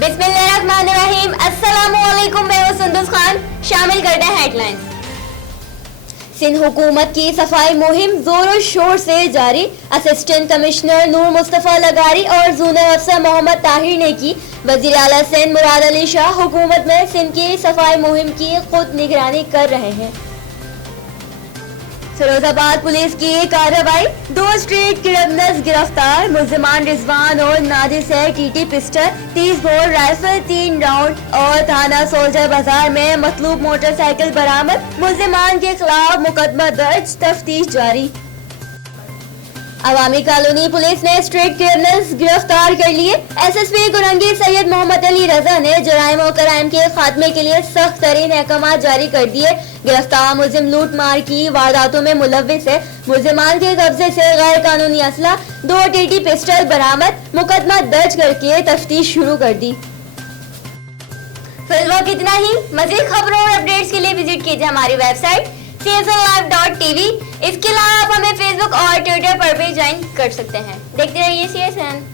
बिस्मिल्लाहिर्रहमानिर्रहीम। अस्सलामुअलैकुम, मैं हूं सुंदस खान। शामिल करते हैं हेडलाइंस। सिंध हुकूमत की सफाई मुहिम जोरों शोर से जारी। असिस्टेंट कमिश्नर नूर मुस्तफ़ा लगारी और जूनियर अफसर मोहम्मद ताहिर ने की वज़ीर आला सिंध मुराद अली शाह हुकूमत में सिंध की सफाई मुहिम की खुद निगरानी कर रहे हैं। फिरोजाबाद पुलिस की कार्रवाई, 2 स्ट्रीट क्रिमिनल्स गिरफ्तार। मुल्जिमान रिजवान और नादिर से TT pistol, 30 bore rifle, 3 round और थाना सोल्जर बाजार में मतलूब मोटरसाइकिल बरामद। मुल्जिमान के खिलाफ मुकदमा दर्ज, तफ्तीश जारी। अवामी कॉलोनी पुलिस ने स्ट्रीट क्रिमिनल्स गिरफ्तार कर लिए। एसएसपी गुरंगी सैयद मोहम्मद अली रजा ने जराइम और क्राइम के खात्मे के लिए सख्त तरीन अहकाम जारी कर दिए। गिरफ्तार मुलजिम लूट मार की वारदातों में मुलव्विस है। मुलजिमान के कब्जे से गैर कानूनी असला, 2 टीटी पिस्टल बरामद। मुकदमा दर्ज करके तफ्तीश शुरू कर दी। फिलहाल इतना ही। मज़ीद खबरों और अपडेट्स के लिए विजिट कीजिए हमारी वेबसाइट csnlive.tv। इसके अलावा आप हमें फेसबुक और ट्विटर पर भी ज्वाइन कर सकते हैं। देखते रहिए CSN।